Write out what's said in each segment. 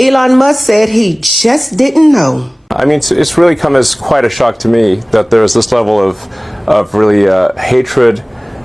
Elon Musk said he just didn't know. I mean, it's really come as quite a shock to me that there's this level of really hatred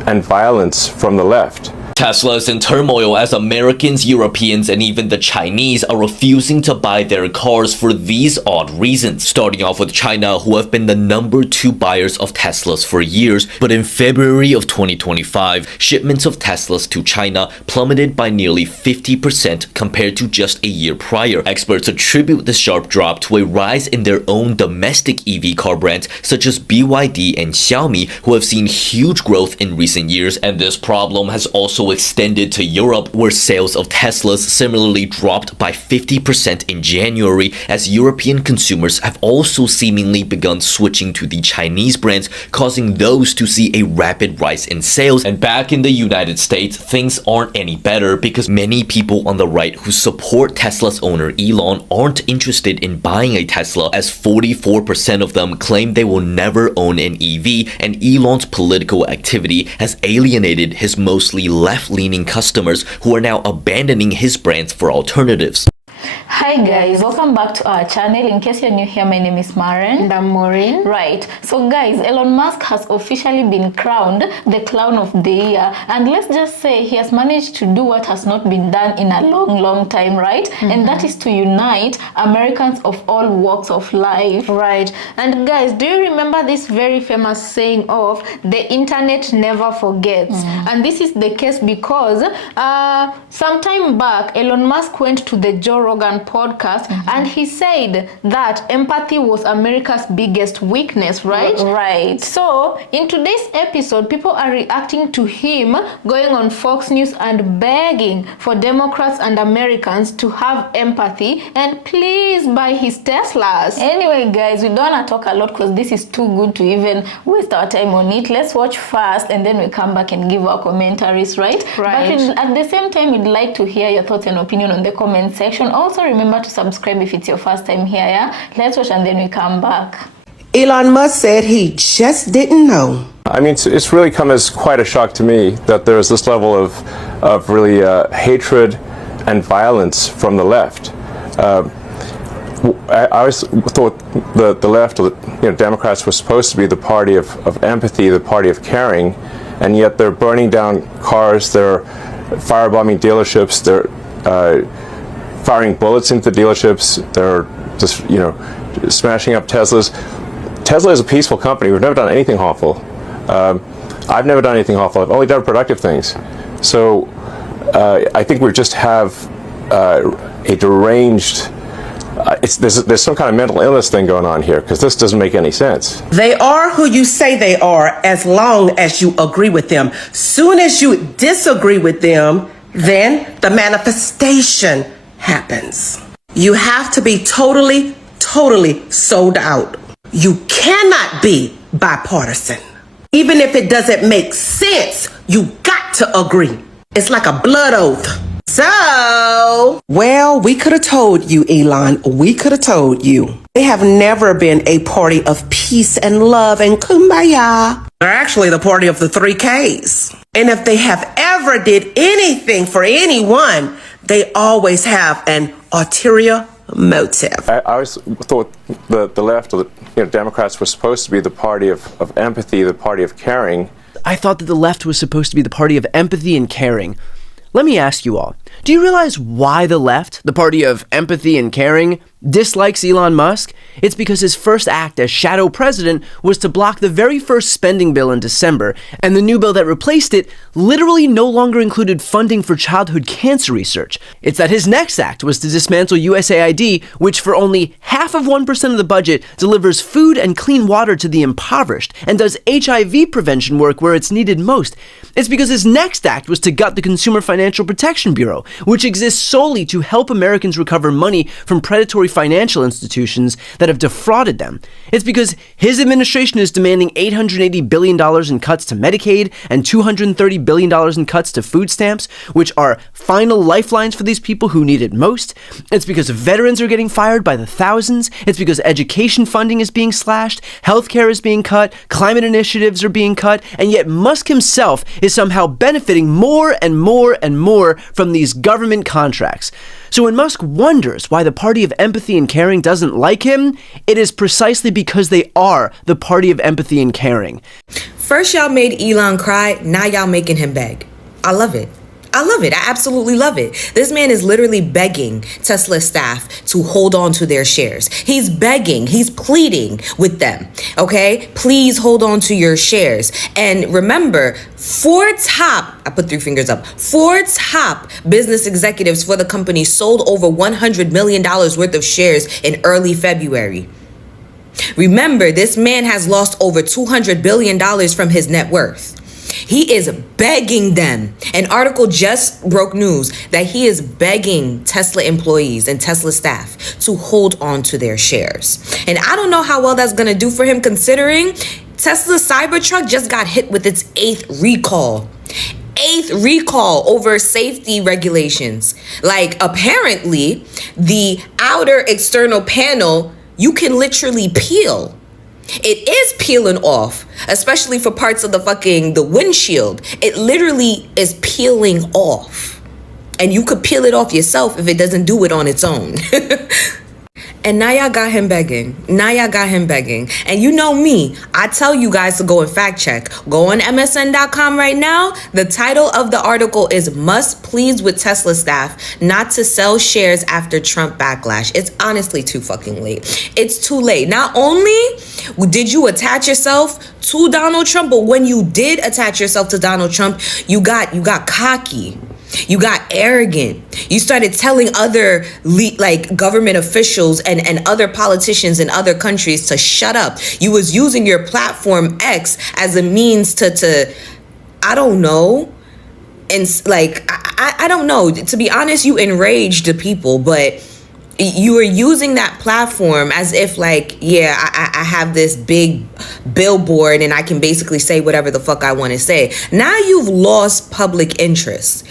and violence from the left. Tesla is in turmoil as Americans, Europeans, and even the Chinese are refusing to buy their cars for these odd reasons. Starting off with China, who have been the #2 buyers of Teslas for years, but in February of 2025, shipments of Teslas to China plummeted by nearly 50% compared to just a year prior. Experts attribute the sharp drop to a rise in their own domestic EV car brands such as BYD and Xiaomi, who have seen huge growth in recent years, and this problem has also extended to Europe, where sales of Teslas similarly dropped by 50% in January, as European consumers have also seemingly begun switching to the Chinese brands, causing those to see a rapid rise in sales. And back in the United States, things aren't any better because many people on the right who support Tesla's owner Elon aren't interested in buying a Tesla, as 44% of them claim they will never own an EV, and Elon's political activity has alienated his mostly left-leaning customers who are now abandoning his brands for alternatives. Hi guys, welcome back to our channel. In case you're new here, my name is Maren. And I'm Maureen. Right, so guys, Elon Musk has officially been crowned the clown of the year, and let's just say he has managed to do what has not been done in a long time, right? And that is to unite Americans of all walks of life. Right, and guys, do you remember this very famous saying of the internet never forgets? And this is the case because some time back Elon Musk went to the Joe Rogan podcast and he said that empathy was America's biggest weakness, right? Right. So in today's episode, people are reacting to him going on Fox News and begging for Democrats and Americans to have empathy and please buy his Teslas. Anyway guys, we don't want to talk a lot because this is too good to even waste our time on it. Let's watch first and then we come back and give our commentaries, right? Right. But at the same time, we'd like to hear your thoughts and opinion on the comment section. Also remember to subscribe if it's your first time here, yeah? Let's watch and then we come back. Elon Musk said he just didn't know. I mean, it's really come as quite a shock to me that there's this level of really hatred and violence from the left. I always thought the left, or Democrats, were supposed to be the party of empathy, the party of caring, and yet they're burning down cars, they're firebombing dealerships, they're firing bullets into dealerships, they're just smashing up Teslas. Tesla is a peaceful company. We've never done anything harmful. I've never done anything harmful. I've only done productive things. So I think we just have a deranged. There's some kind of mental illness thing going on here, because this doesn't make any sense. They are who you say they are as long as you agree with them. Soon as you disagree with them, then the manifestation happens. You have to be totally sold out. You cannot be bipartisan. Even if it doesn't make sense, you got to agree. It's like a blood oath. So, well, we could have told you, Elon. We could have told you. They have never been a party of peace and love and kumbaya. They're actually the party of the 3Ks. And if they have ever did anything for anyone, they always have an ulterior motive. I always thought the left, or the Democrats, were supposed to be the party of empathy, the party of caring. I thought that the left was supposed to be the party of empathy and caring. Let me ask you all, do you realize why the left, the party of empathy and caring, dislikes Elon Musk? It's because his first act as shadow president was to block the very first spending bill in December, and the new bill that replaced it literally no longer included funding for childhood cancer research. It's that his next act was to dismantle USAID, which for only 0.5% of the budget delivers food and clean water to the impoverished and does HIV prevention work where it's needed most. It's because his next act was to gut the Consumer Financial Protection Bureau, which exists solely to help Americans recover money from predatory financial institutions that have defrauded them. It's because his administration is demanding $880 billion in cuts to Medicaid and $230 billion in cuts to food stamps, which are final lifelines for these people who need it most. It's because veterans are getting fired by the thousands. It's because education funding is being slashed, healthcare is being cut, climate initiatives are being cut, and yet Musk himself is somehow benefiting more and more from these government contracts. So when Musk wonders why the party of empathy and caring doesn't like him, it is precisely because they are the party of empathy and caring. First y'all made Elon cry, now y'all making him beg. I love it. I love it. I absolutely love it. This man is literally begging Tesla staff to hold on to their shares. He's begging, he's pleading with them, okay? Please hold on to your shares. And remember, I put 3 fingers up, 4 top business executives for the company sold over $100 million worth of shares in early February. Remember, this man has lost over $200 billion from his net worth. He is begging them. An article just broke news that he is begging Tesla employees and Tesla staff to hold on to their shares. And I don't know how well that's going to do for him, considering Tesla's Cybertruck just got hit with its 8th recall. 8th recall over safety regulations. Like, apparently, the outer external panel, you can literally peel. It is peeling off, especially for parts of the windshield. It literally is peeling off. And you could peel it off yourself if it doesn't do it on its own. And now y'all got him begging. And you know me, I tell you guys to go and fact check. Go on MSN.com right now. The title of the article is Musk pleads with Tesla staff not to sell shares after Trump backlash. It's honestly too fucking late. It's too late. Not only did you attach yourself to Donald Trump, but when you did attach yourself to Donald Trump, you got cocky. You got arrogant. You started telling other government officials and other politicians in other countries to shut up. You was using your platform X as a means to I don't know. And I don't know. To be honest, you enraged the people, but you were using that platform as if I have this big billboard and I can basically say whatever the fuck I want to say. Now you've lost public interest.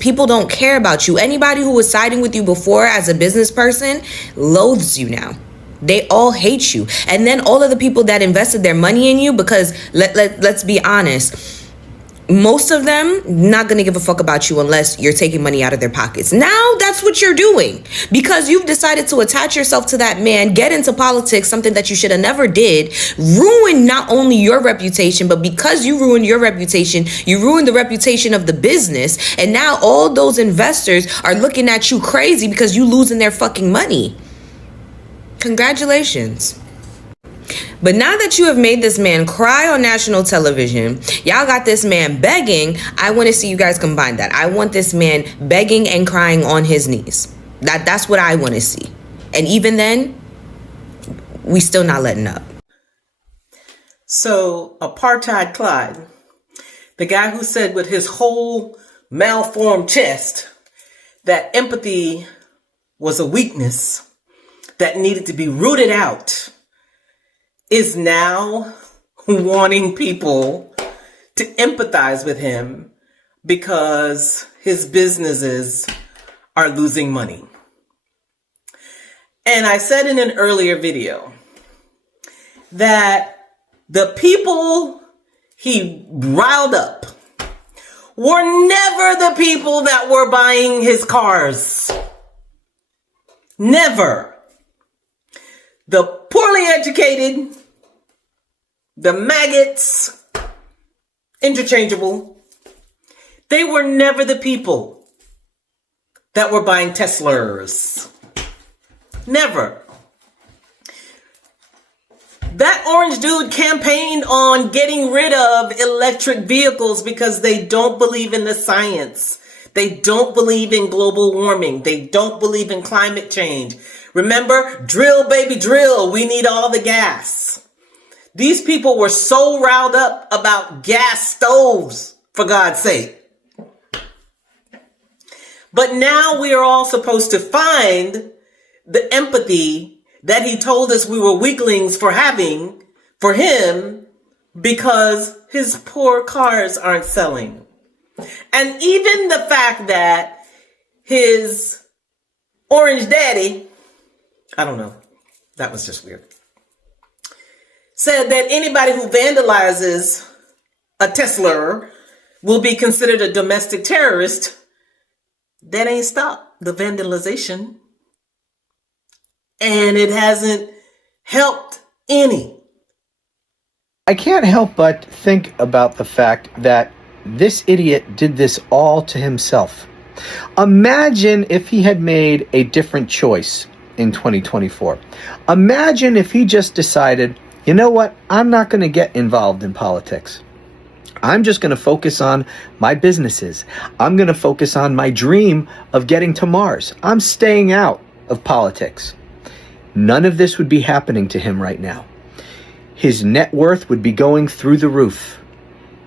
People don't care about you. Anybody who was siding with you before as a business person loathes you now. They all hate you. And then all of the people that invested their money in you, because let's be honest, most of them not going to give a fuck about you unless you're taking money out of their pockets. Now that's what you're doing because you've decided to attach yourself to that man, get into politics, something that you should have never did, ruin not only your reputation, but because you ruined your reputation, you ruined the reputation of the business. And now all those investors are looking at you crazy because you losing their fucking money. Congratulations. But now that you have made this man cry on national television, y'all got this man begging. I want to see you guys combine that. I want this man begging and crying on his knees. That's what I want to see. And even then, we still not letting up. So, Apartheid Clyde, the guy who said with his whole malformed chest that empathy was a weakness that needed to be rooted out, is now wanting people to empathize with him because his businesses are losing money. And I said in an earlier video that the people he riled up were never the people that were buying his cars. Never. The poorly educated, the maggots, interchangeable, they were never the people that were buying Teslas. Never. That orange dude campaigned on getting rid of electric vehicles because they don't believe in the science. They don't believe in global warming. They don't believe in climate change. Remember, drill, baby, drill. We need all the gas. These people were so riled up about gas stoves, for God's sake. But now we are all supposed to find the empathy that he told us we were weaklings for having for him because his poor cars aren't selling. And even the fact that his orange daddy, I don't know, that was just weird, said that anybody who vandalizes a Tesla will be considered a domestic terrorist. that ain't stopped the vandalization. And it hasn't helped any. I can't help but think about the fact that this idiot did this all to himself. Imagine if he had made a different choice in 2024. Imagine if he just decided, you know what, I'm not going to get involved in politics. I'm just going to focus on my businesses. I'm going to focus on my dream of getting to Mars. I'm staying out of politics. None of this would be happening to him right now. His net worth would be going through the roof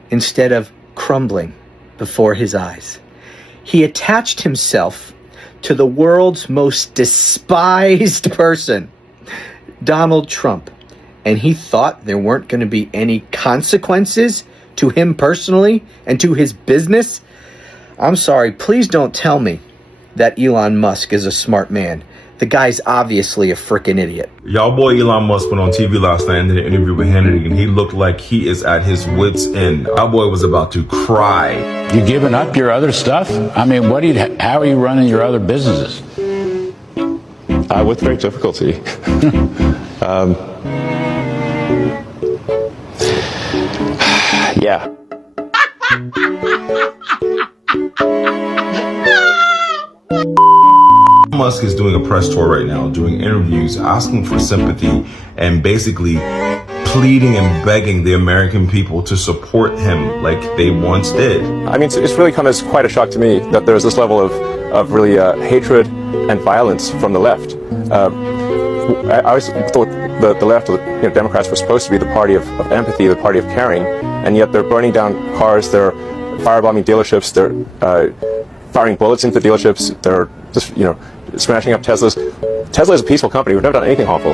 instead of crumbling before his eyes. He attached himself to the world's most despised person, Donald Trump, and he thought there weren't going to be any consequences to him personally and to his business. I'm sorry, please don't tell me that Elon Musk is a smart man. The guy's obviously a freaking idiot. Y'all boy Elon Musk went on TV last night and did an interview with Hannity, and he looked like he is at his wit's end. Our boy was about to cry. You giving up your other stuff? I mean, how are you running your other businesses? With great difficulty. Yeah. Musk is doing a press tour right now, doing interviews, asking for sympathy, and basically pleading and begging the American people to support him like they once did. I mean, it's really come as quite a shock to me that there's this level of really hatred and violence from the left. I always thought the left, Democrats, were supposed to be the party of empathy, the party of caring, and yet they're burning down cars, they're firebombing dealerships, they're firing bullets into dealerships, they're just, smashing up Teslas. Tesla is a peaceful company. We've never done anything harmful.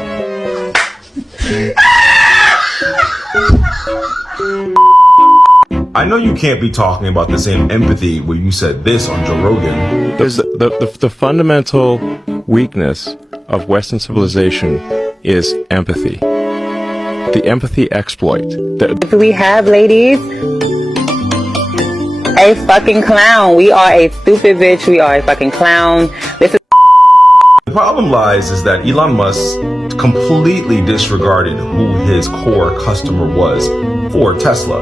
I know you can't be talking about the same empathy where you said this on Joe Rogan. The fundamental weakness of Western civilization is empathy. The empathy exploit. Do we have, ladies? A fucking clown. We are a stupid bitch. We are a fucking clown. This is The problem lies is that Elon Musk completely disregarded who his core customer was for Tesla.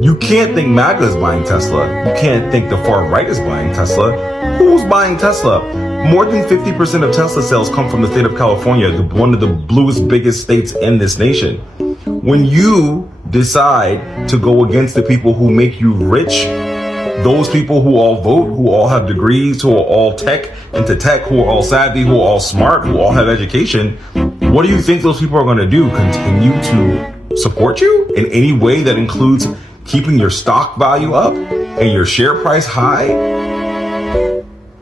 You can't think MAGA is buying Tesla. You can't think the far right is buying Tesla. Who's buying Tesla? More than 50% of Tesla sales come from the state of California, one of the bluest, biggest states in this nation. When you decide to go against the people who make you rich, those people who all vote, who all have degrees, who are all into tech, who are all savvy, who are all smart, who all have education, what do you think those people are going to do? Continue to support you in any way that includes keeping your stock value up and your share price high?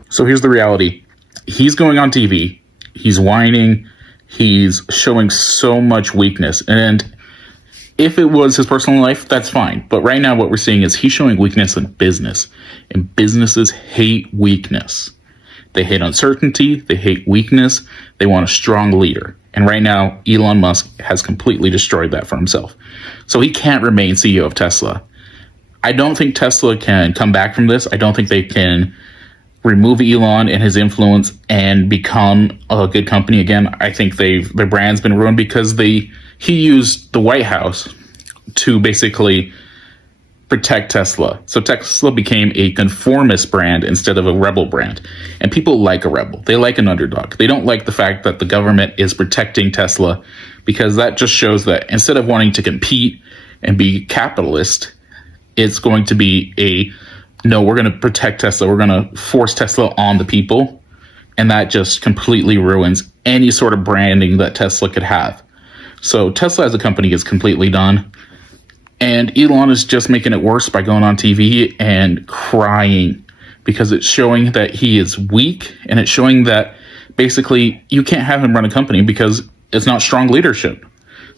So here's the reality. He's going on TV. He's whining. He's showing so much weakness. And if it was his personal life, that's fine. But right now what we're seeing is he's showing weakness in business. And businesses hate weakness. They hate uncertainty. They hate weakness. They want a strong leader. And right now, Elon Musk has completely destroyed that for himself. So he can't remain CEO of Tesla. I don't think Tesla can come back from this. I don't think they can remove Elon and his influence and become a good company again. I think their brand's been ruined because he used the White House to basically protect Tesla. So Tesla became a conformist brand instead of a rebel brand. And people like a rebel. They like an underdog. They don't like the fact that the government is protecting Tesla, because that just shows that instead of wanting to compete and be capitalist, it's going to be no, we're going to protect Tesla. We're going to force Tesla on the people. And that just completely ruins any sort of branding that Tesla could have. So Tesla as a company is completely done. And Elon is just making it worse by going on TV and crying, because it's showing that he is weak, and it's showing that basically you can't have him run a company because it's not strong leadership.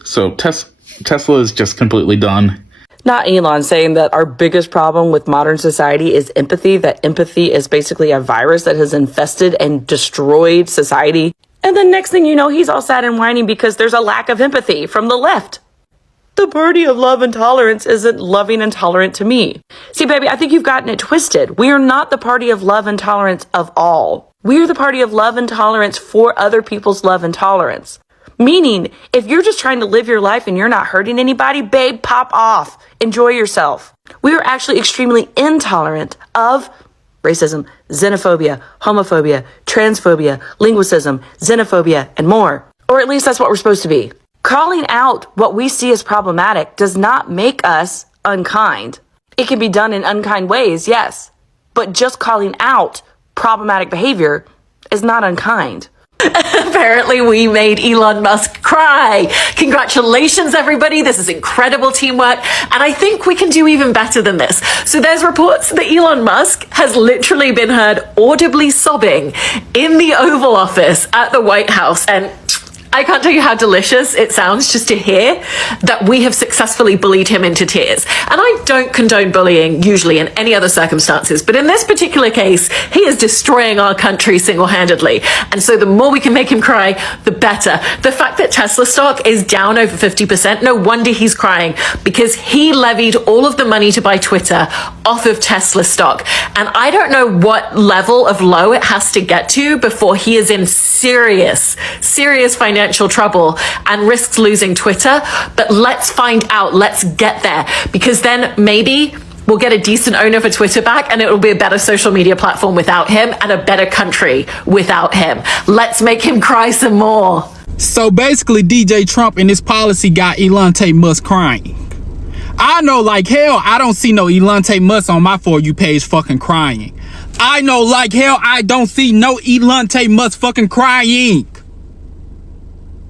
So Tesla is just completely done. Not Elon saying that our biggest problem with modern society is empathy, that empathy is basically a virus that has infested and destroyed society. And then next thing you know, he's all sad and whining because there's a lack of empathy from the left. The party of love and tolerance isn't loving and tolerant to me. See, baby, I think you've gotten it twisted. We are not the party of love and tolerance of all. We are the party of love and tolerance for other people's love and tolerance. Meaning, if you're just trying to live your life and you're not hurting anybody, babe, pop off. Enjoy yourself. We are actually extremely intolerant of racism, xenophobia, homophobia, transphobia, linguicism, xenophobia, and more. Or at least that's what we're supposed to be. Calling out what we see as problematic does not make us unkind. It can be done in unkind ways, yes, but just calling out problematic behavior is not unkind. Apparently we made Elon Musk cry. Congratulations, everybody. This is incredible teamwork. And I think we can do even better than this. So there's reports that Elon Musk has literally been heard audibly sobbing in the Oval Office at the White House. And I can't tell you how delicious it sounds just to hear that we have successfully bullied him into tears. And I don't condone bullying usually in any other circumstances, but in this particular case, he is destroying our country single-handedly. And so the more we can make him cry, the better. The fact that Tesla stock is down over 50%, no wonder he's crying, because he levied all of the money to buy Twitter off of Tesla stock. And I don't know what level of low it has to get to before he is in serious financial trouble and risks losing Twitter. But let's find out. Let's get there, because then maybe we'll get a decent owner for Twitter back, and it will be a better social media platform without him and a better country without him. Let's make him cry some more. So basically, DJ Trump and his policy got Elon Musk crying. I know like hell I don't see no Elon Musk on my For You page fucking crying. I know like hell I don't see no Elon Musk fucking crying.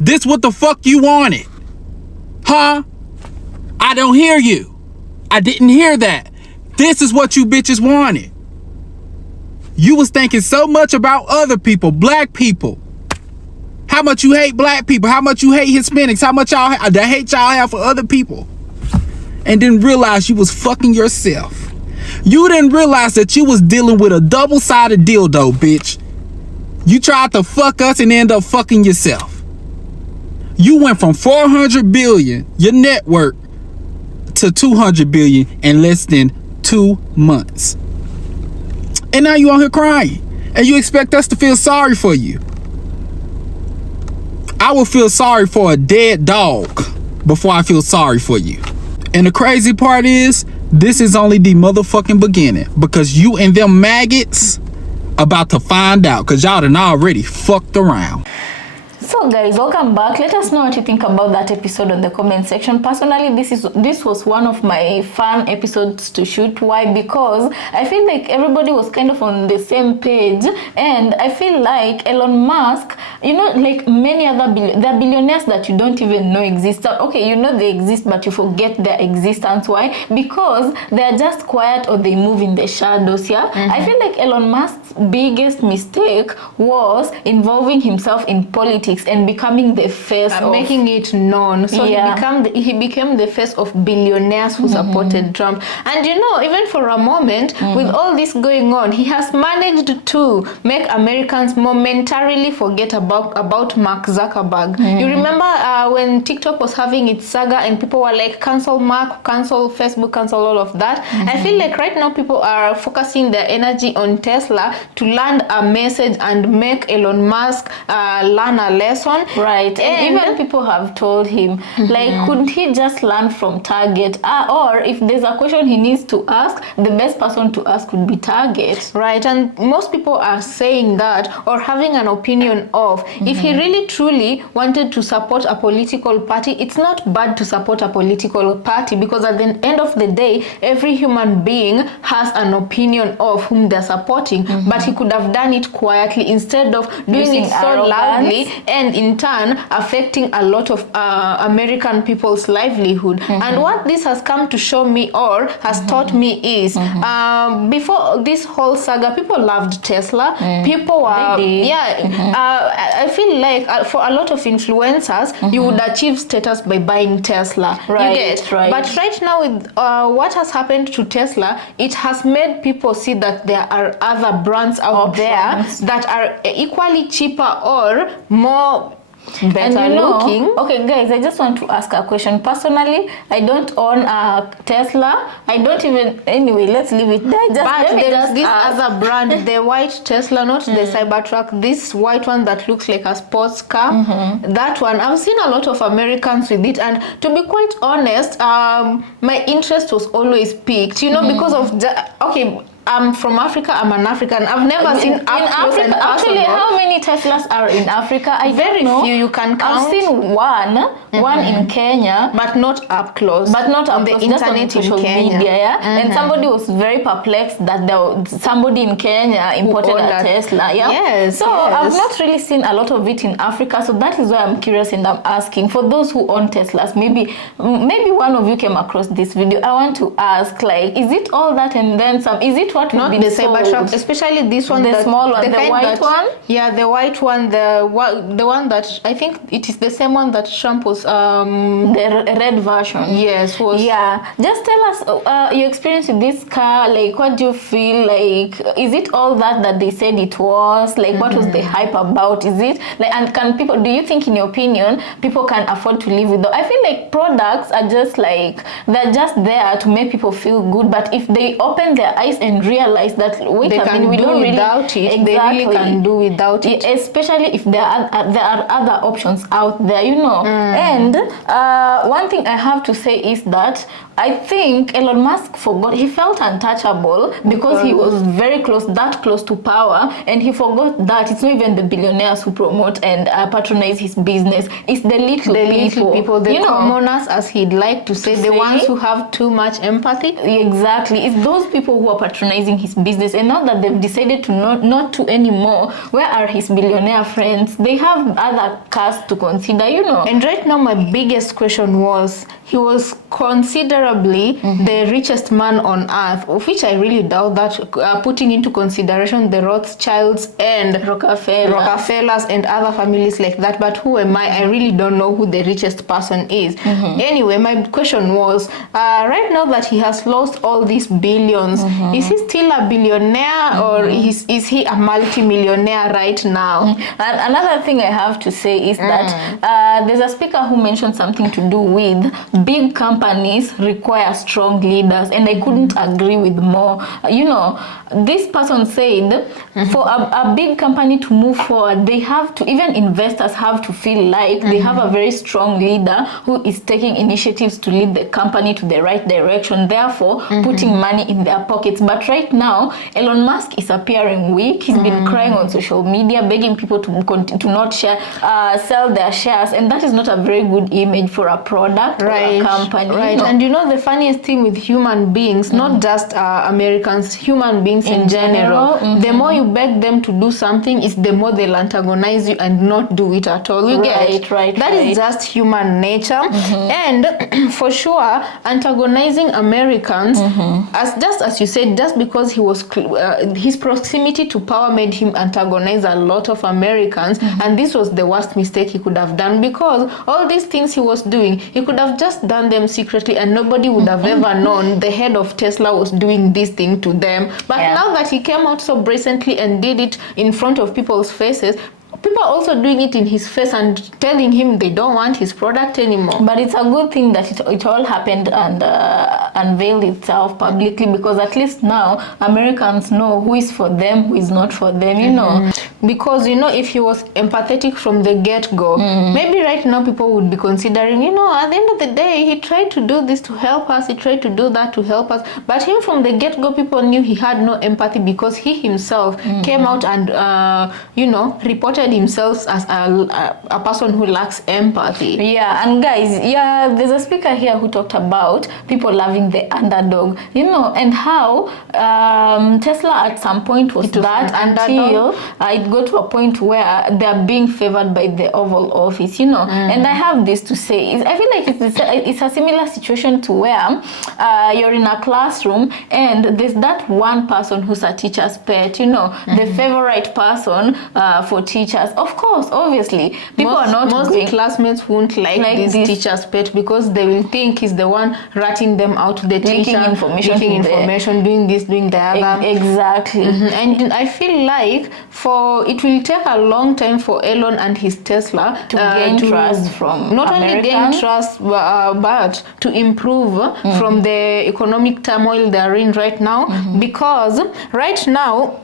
This what the fuck you wanted? Huh? I don't hear you. I didn't hear that. This is what you bitches wanted. You was thinking so much about other people, black people. How much you hate black people, how much you hate Hispanics, how much the hate y'all have for other people. And didn't realize you was fucking yourself. You didn't realize that you was dealing with a double-sided dildo, bitch. You tried to fuck us and end up fucking yourself. You went from 400 billion, your net worth, to 200 billion in less than 2 months. And now you on here crying. And you expect us to feel sorry for you. I will feel sorry for a dead dog before I feel sorry for you. And the crazy part is, this is only the motherfucking beginning, because you and them maggots about to find out, because y'all done already fucked around. So guys, welcome back. Let us know what you think about that episode on the comment section. Personally, this was one of my fun episodes to shoot. Why? Because I feel like everybody was kind of on the same page, and I feel like Elon Musk, you know, like many other there are billionaires that you don't even know exist. Okay, you know they exist, but you forget their existence. Why? Because they are just quiet or they move in the shadows. Yeah, I feel like Elon Musk's biggest mistake was involving himself in politics and becoming the face of making it known. So he became the face of billionaires who supported Trump. And you know, even for a moment, with all this going on, he has managed to make Americans momentarily forget about Mark Zuckerberg. You remember when TikTok was having its saga and people were like, cancel Mark, cancel Facebook, cancel all of that. I feel like right now people are focusing their energy on Tesla to land a message and make Elon Musk learn a lesson. Right. And even people have told him, like, couldn't he just learn from Target? Or if there's a question he needs to ask, the best person to ask would be Target. Right. And most people are saying that, or having an opinion of, if he really truly wanted to support a political party, it's not bad to support a political party, because at the end of the day, every human being has an opinion of whom they're supporting, but he could have done it quietly instead of doing it so loudly and in turn affecting a lot of American people's livelihood. And what this has come to show me, or has taught me, is before this whole saga, people loved Tesla. People were I feel like for a lot of influencers, you would achieve status by buying Tesla. Right, you get? right. But right now with what has happened to Tesla, it has made people see that there are other brands out there that are equally cheaper or more better looking. Okay, guys, I just want to ask a question. Personally, I don't own a Tesla. I don't even. Anyway, let's leave it there. But there's this other brand, the white Tesla, not the Cybertruck. This white one that looks like a sports car. That one, I've seen a lot of Americans with it, and to be quite honest, my interest was always piqued. You know, because of okay. I'm from Africa. I'm an African. I've never seen in Africa. Actually, how many Teslas are in Africa? I very don't know. few. You can count. I've seen one in Kenya, but not up close. But not on up the close, internet just on social media. Yeah, and somebody was very perplexed that somebody in Kenya imported a Tesla. Yeah. Yes. So I've not really seen a lot of it in Africa. So that is why I'm curious and I'm asking for those who own Teslas. Maybe one of you came across this video. I want to ask, like, is it all that and then some? Is it what not the Cybertruck, especially this one, the small one, the white one? Yeah, the white one, the one that I think it is the same one that Trump was the red version. Yes, was. Yeah, just tell us your experience with this car. Like, what do you feel like? Is it all that they said it was? Like, what was the hype about? Is it like, and can people? Do you think, in your opinion, people can afford to live with them? I feel like products are just like, they're just there to make people feel good. But if they open their eyes and realize that we don't really without it, exactly, they really can do without it, especially if there are other options out there, you know. And one thing I have to say is that I think Elon Musk forgot. He felt untouchable because he was very close to power, and he forgot that it's not even the billionaires who promote and patronize his business. It's the little people, the commoners, as he'd like to say, the ones who have too much empathy. Exactly, it's those people who are patronizing his business, and now that they've decided to not to anymore, where are his billionaire friends? They have other cars to consider, you know. And right now, my biggest question was, he was considerably the richest man on earth, of which I really doubt that, putting into consideration the Rothschilds and Rockefellers and other families like that. But who am I? I really don't know who the richest person is. Anyway, my question was, right now that he has lost all these billions, is he still a billionaire or is he a multi-millionaire right now? And another thing I have to say is that there's a speaker who mentioned something to do with big companies require strong leaders, and I couldn't agree with more. You know, this person said for a big company to move forward, they have to, even investors have to feel like they have a very strong leader who is taking initiatives to lead the company to the right direction, therefore putting money in their pockets. But right now, Elon Musk is appearing weak. He's been crying on social media, begging people to not sell their shares, and that is not a very good image for a product or a company. Right. And you know, the funniest thing with human beings, not just Americans, human beings in general, the more you beg them to do something, is the more they'll antagonize you and not do it at all. You get that is just human nature. And for sure, antagonizing Americans, as you said, just because he was his proximity to power made him antagonize a lot of Americans, and this was the worst mistake he could have done, because all these things he was doing, he could have just done them secretly and nobody would have ever known the head of Tesla was doing this thing to them. But now that he came out so brazenly and did it in front of people's faces, people are also doing it in his face and telling him they don't want his product anymore. But it's a good thing that it all happened and unveiled itself publicly, because at least now Americans know who is for them, who is not for them, you know. Because, you know, if he was empathetic from the get-go, maybe right now people would be considering, you know, at the end of the day, he tried to do this to help us, he tried to do that to help us. But him from the get-go, people knew he had no empathy, because he himself came out and, you know, reported himself as a person who lacks empathy. Yeah, and guys, there's a speaker here who talked about people loving the underdog, you know, and how Tesla at some point was that until it got to a point where they're being favored by the Oval Office, you know. And I have this to say, I feel like it's a similar situation to where you're in a classroom and there's that one person who's a teacher's pet, you know, the favorite person for teachers. teachers, of course, obviously, people are not most going, classmates won't like this teacher's pet because they will think he's the one ratting them out to the teacher, leaking information, doing this, doing the other. Exactly. And I feel like it will take a long time for Elon and his Tesla to gain trust from not only gain trust but to improve from the economic turmoil they are in right now, because right now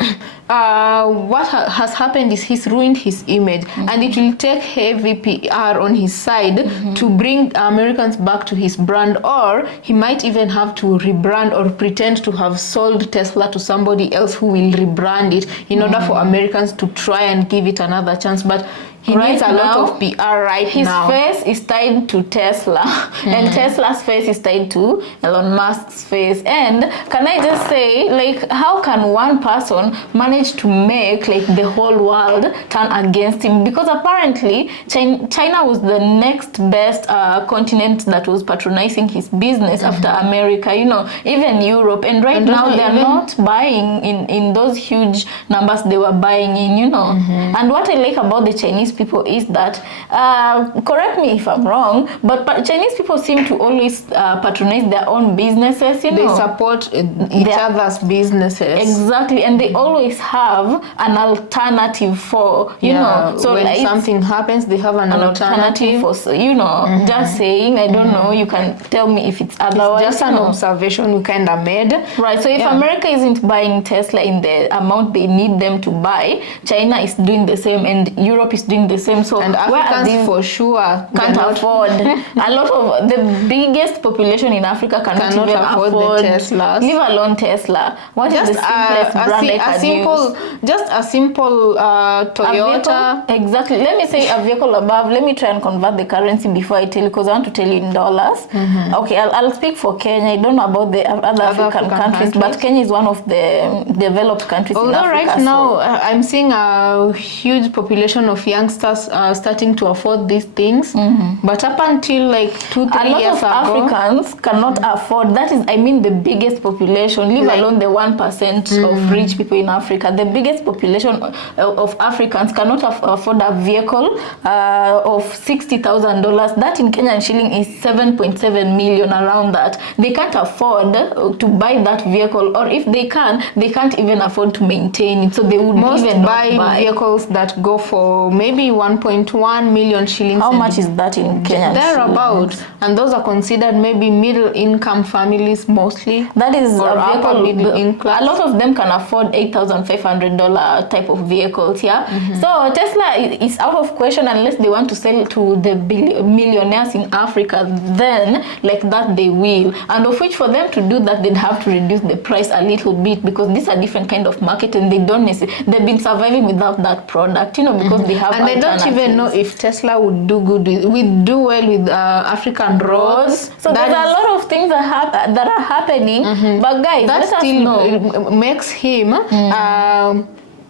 what has happened is he's ruined his image, and it will take heavy PR on his side to bring Americans back to his brand, or he might even have to rebrand or pretend to have sold Tesla to somebody else who will rebrand it in order for Americans to try and give it another chance. But he needs a lot of PR now. His face is tied to Tesla, and Tesla's face is tied to Elon Musk's face. And can I just say, like, how can one person manage to make like the whole world turn against him? Because apparently China was the next best continent that was patronizing his business after America, you know, even Europe. And right now they're not buying in those huge numbers they were buying in, you know. And what I like about the Chinese people is that, correct me if I'm wrong, but Chinese people seem to always patronize their own businesses, you know. They support each other's businesses. Exactly, and they always have an alternative for, you know. So when like something happens, they have an alternative for, you know, just saying, I don't know, you can tell me if it's otherwise. It's just an observation we kind of made. Right, so if America isn't buying Tesla in the amount they need them to buy, China is doing the same, and Europe is doing the same. So and Africans for sure can't afford. A lot of the biggest population in Africa cannot even afford the Teslas. Leave alone Tesla. What is the simplest brand I can use? Just a simple Toyota. Exactly. Let me say a vehicle above. Let me try and convert the currency before I tell you, because I want to tell you in dollars. Okay, I'll speak for Kenya. I don't know about the other African countries, but Kenya is one of the developed countries in Africa. Right now, I'm seeing a huge population of youngsters starting to afford these things, but up until like 2-3 years ago, Africans cannot afford. That is, I mean, the biggest population. Leave alone the 1% of rich people in Africa. The biggest population of Africans cannot afford a vehicle of $60,000. That in Kenyan shilling is 7.7 million, around that. They can't afford to buy that vehicle, or if they can, they can't even afford to maintain it. So they would even buy vehicles that go for maybe 1.1 million shillings. How much is that in Kenya? Thereabout. And those are considered maybe middle income families mostly. That is or a vehicle. middle income. A lot of them can afford $8,500 type of vehicles, So Tesla is out of question unless they want to sell to the millionaires in Africa. Then like that they will. And of which for them to do that, they'd have to reduce the price a little bit, because these are different kind of market, and they don't necessarily, they've been surviving without that product, you know, because they have, and they don't even know if Tesla would do well with African roads. So there's a lot of things that are happening, but guys, that still makes him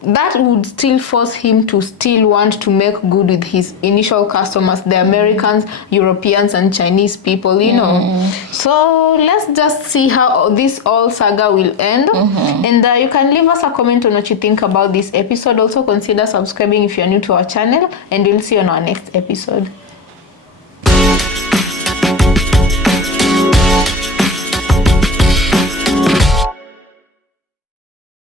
that would still force him to still want to make good with his initial customers, the Americans, Europeans, and Chinese people, you know. So let's just see how this all saga will end. And you can leave us a comment on what you think about this episode. Also consider subscribing if you're new to our channel, and we'll see you on our next episode.